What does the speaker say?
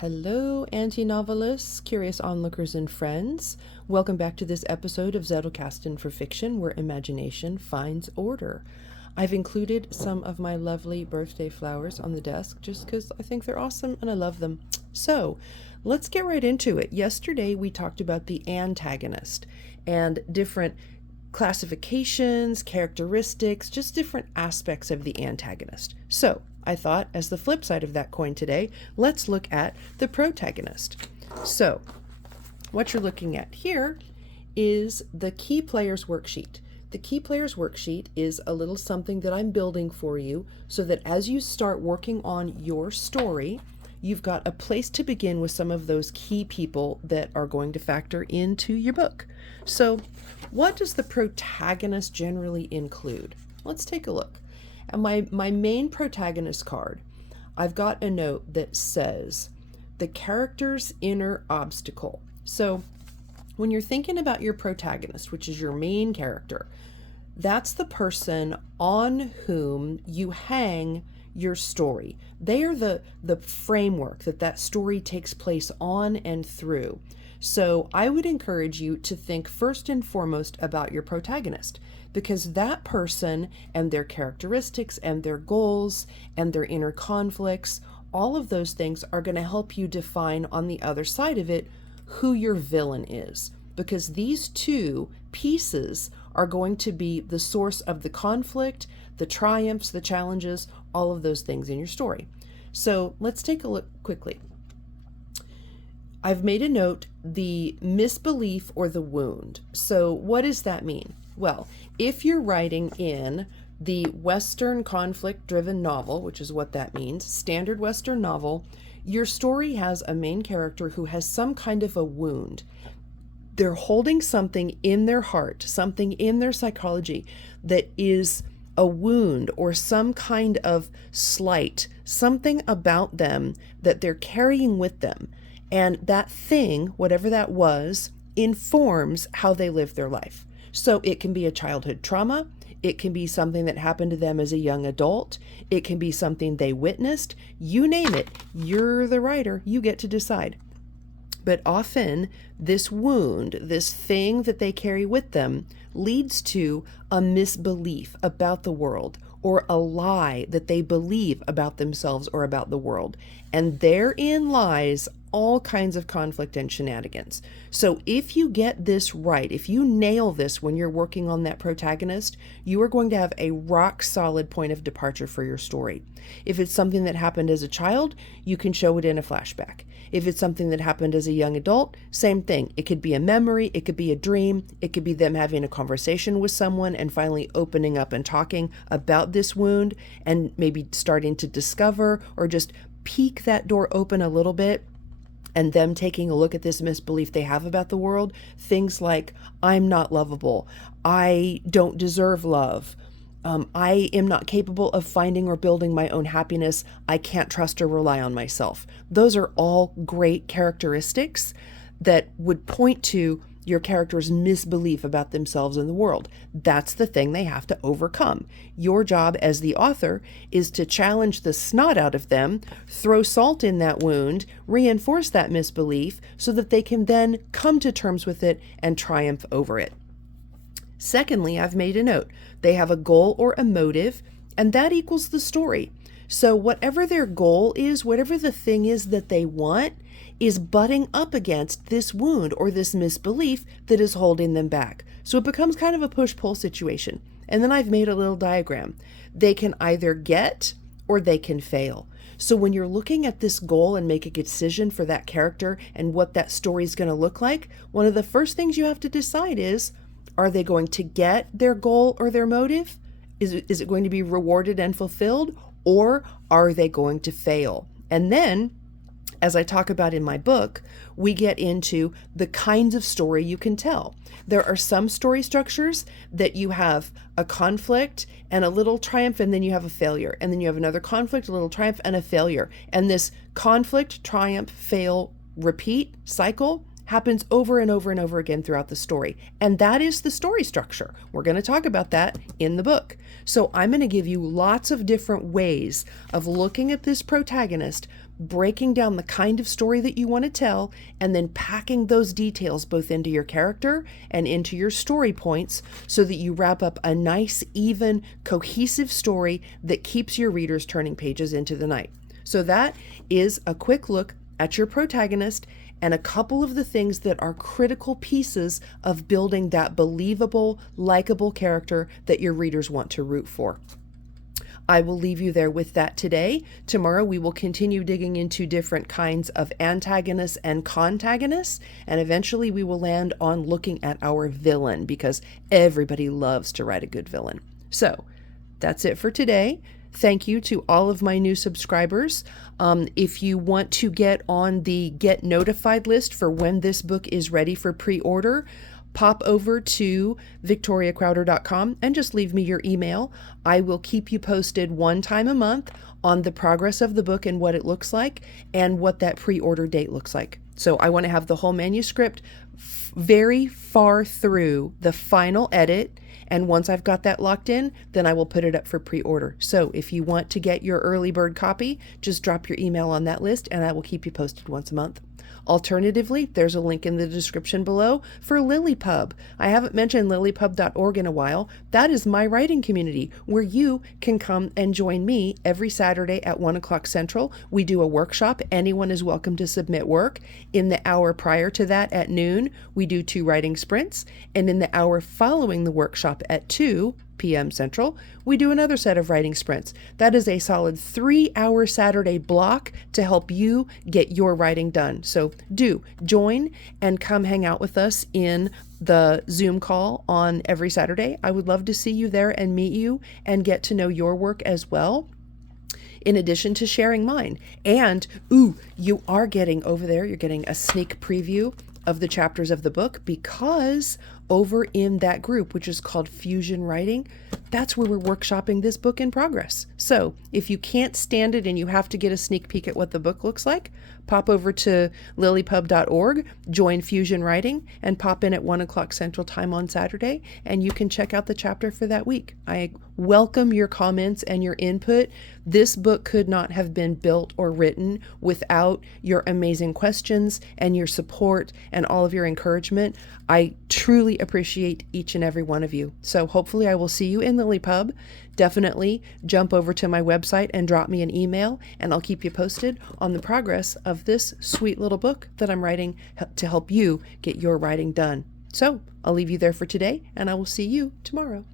Hello, anti-novelists, curious onlookers, and friends. Welcome back to this episode of Zettelkasten for Fiction, where imagination finds order. I've included some of my lovely birthday flowers on the desk just because I think they're awesome and I love them. So, let's get right into it. Yesterday, we talked about the antagonist and different classifications, characteristics, just different aspects of the antagonist. So, I thought, as the flip side of that coin today, let's look at the protagonist. So, what you're looking at here is the Key Players Worksheet. The Key Players Worksheet is a little something that I'm building for you so that as you start working on your story, you've got a place to begin with some of those key people that are going to factor into your book. So, what does the protagonist generally include? Let's take a look. And my main protagonist card, I've got a note that says, the character's inner obstacle. So when you're thinking about your protagonist, which is your main character, that's the person on whom you hang your story. They are the framework that story takes place on and through. So I would encourage you to think first and foremost about your protagonist, because that person and their characteristics and their goals and their inner conflicts, all of those things are going to help you define on the other side of it who your villain is, because these two pieces are going to be the source of the conflict, the triumphs, the challenges, all of those things in your story. So let's take a look quickly. I've made a note, the misbelief or the wound. So what does that mean? Well, if you're writing in the Western conflict-driven novel, which is what that means, standard Western novel, your story has a main character who has some kind of a wound. They're holding something in their heart, something in their psychology that is a wound or some kind of slight, something about them that they're carrying with them. And that thing, whatever that was, informs how they live their life. So it can be a childhood trauma. It can be something that happened to them as a young adult. It can be something they witnessed. You name it. You're the writer. You get to decide. But often this wound, this thing that they carry with them, leads to a misbelief about the world or a lie that they believe about themselves or about the world. And therein lies all kinds of conflict and shenanigans. So if you get this right, if you nail this when you're working on that protagonist, you are going to have a rock solid point of departure for your story. If it's something that happened as a child, you can show it in a flashback. If it's something that happened as a young adult, same thing. It could be a memory, it could be a dream, it could be them having a conversation with someone and finally opening up and talking about this wound and maybe starting to discover or just peek that door open a little bit and them taking a look at this misbelief they have about the world. Things like, I'm not lovable, I don't deserve love, I am not capable of finding or building my own happiness, I can't trust or rely on myself. Those are all great characteristics that would point to your character's misbelief about themselves and the world. That's the thing they have to overcome. Your job as the author is to challenge the snot out of them, throw salt in that wound, reinforce that misbelief so that they can then come to terms with it and triumph over it. Secondly, I've made a note. They have a goal or a motive, and that equals the story. So whatever their goal is, whatever the thing is that they want, is butting up against this wound or this misbelief that is holding them back. So it becomes kind of a push-pull situation. And then I've made a little diagram. They can either get or they can fail. So when you're looking at this goal and making a decision for that character and what that story is going to look like, one of the first things you have to decide is, are they going to get their goal or their motive? Is it going to be rewarded and fulfilled? Or are they going to fail? And then, as I talk about in my book, we get into the kinds of story you can tell. There are some story structures that you have a conflict and a little triumph, and then you have a failure. And then you have another conflict, a little triumph, and a failure. And this conflict, triumph, fail, repeat cycle happens over and over and over again throughout the story. And that is the story structure. We're going to talk about that in the book. So I'm going to give you lots of different ways of looking at this protagonist, breaking down the kind of story that you want to tell, and then packing those details both into your character and into your story points so that you wrap up a nice, even, cohesive story that keeps your readers turning pages into the night. So that is a quick look at your protagonist and a couple of the things that are critical pieces of building that believable, likable character that your readers want to root for. I will leave you there with that today. Tomorrow we will continue digging into different kinds of antagonists and contagonists, and eventually we will land on looking at our villain, because everybody loves to write a good villain. So that's it for today. Thank you to all of my new subscribers. If you want to get on the Get Notified list for when this book is ready for pre-order, pop over to victoriacrowder.com and just leave me your email. I will keep you posted one time a month on the progress of the book and what it looks like and what that pre-order date looks like. So I want to have the whole manuscript very far through the final edit. And once I've got that locked in, then I will put it up for pre-order. So if you want to get your early bird copy, just drop your email on that list and I will keep you posted once a month. Alternatively, there's a link in the description below for LiLLiPub. I haven't mentioned LiLLiPub.org in a while. That is my writing community where you can come and join me every Saturday at 1 o'clock Central. We do a workshop. Anyone is welcome to submit work. In the hour prior to that at noon, we do 2 writing sprints. And in the hour following the workshop at 2 p.m. Central, we do another set of writing sprints. That is a solid 3-hour Saturday block to help you get your writing done. So do join and come hang out with us in the Zoom call on every Saturday. I would love to see you there and meet you and get to know your work as well, in addition to sharing mine. And, you are getting over there, you're getting a sneak preview of the chapters of the book, because over in that group, which is called Fusion Writing, that's where we're workshopping this book in progress. So if you can't stand it and you have to get a sneak peek at what the book looks like, pop over to LiLLiPub.org, join Fusion Writing, and pop in at 1 o'clock Central Time on Saturday, and you can check out the chapter for that week. I welcome your comments and your input. This book could not have been built or written without your amazing questions and your support and all of your encouragement. I truly appreciate each and every one of you. So hopefully I will see you in LiLLiPub. Definitely jump over to my website and drop me an email, and I'll keep you posted on the progress of this sweet little book that I'm writing to help you get your writing done. So I'll leave you there for today, and I will see you tomorrow.